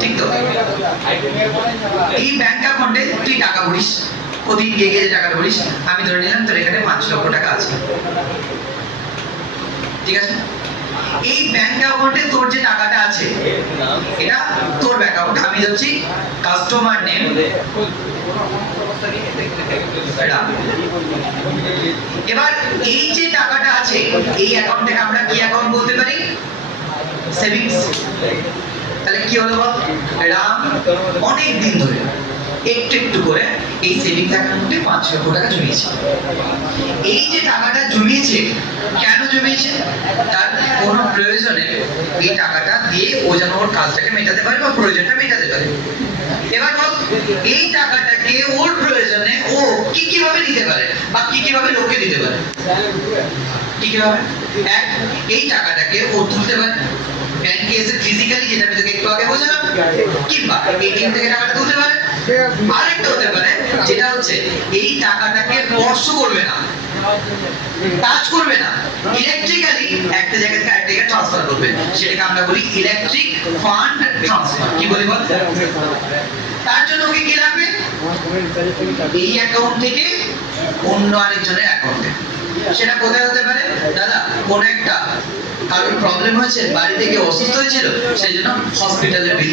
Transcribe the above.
ঠিক তো? এই ব্যাংক অ্যাকাউন্টে তুই টাকা ভরিস, প্রতিদিন গিয়ে গিয়ে যে টাকাটা ভরিস, আমি ধরে নিলাম তোর এখানে 5 লক্ষ টাকা আছে, ঠিক আছে? এই ব্যাংক অ্যাকাউন্টে তোর যে টাকাটা আছে এটা তোর ব্যাংক অ্যাকাউন্ট, আমি যাচ্ছি কাস্টমার নেম এবার এই যে টাকাটা আছে এই অ্যাকাউন্টটাকে আমরা কি অ্যাকাউন্ট বলতে পারি? সেভিংস। তাহলে কি হলো বল, রাম অনেক দিন ধরে একটু একটু করে এই সেভিংস অ্যাকাউন্টে 5 লক্ষ টাকা জমিয়েছে। এই যে টাকাটা জমিয়েছে, কেন জমিয়েছে? তার কোনো প্রয়োজনে এই টাকাটা দিয়ে ও যেন ওর কাজটাকে মেটাতে পারে বা প্রয়োজনটা মেটাতে পারে। এবার বল, এই টাকাটাকে ওর প্রয়োজনে ও কি কিভাবে দিতে পারে বা কি কিভাবে লোককে দিতে পারে? কি কিভাবে? এক, এই টাকাটাকে ও তুলতে পারে ব্যাংকে এসে ফিজিক্যালি, যেটা আমি তোকে একটু আগে বোঝালাম, কিংবা এটিএম থেকে টাকাটা তুলতে পারে। আরেকটা হতে পারে যেটা হচ্ছে এই টাকাটাকে স্পর্শ করবে না, টাচ করবে না, ইলেকট্রিক্যালি একটা জায়গা থেকে আরেকটা জায়গায় ট্রান্সফার করবে, সেটাকে আমরা বলি ইলেকট্রিক ফান্ড ট্রান্সফার। কি বলি বল? তার জন্য ওকে কি লাগবে? এই অ্যাকাউন্ট থেকে অন্য আরেকজনের অ্যাকাউন্টে। সেটা কোথায় হতে পারে? দাদা কোন একটা কারোর প্রবলেম হয়েছে, বাড়ি থেকে অসুস্থ হয়েছিল, সেই জন্য হসপিটালের বিল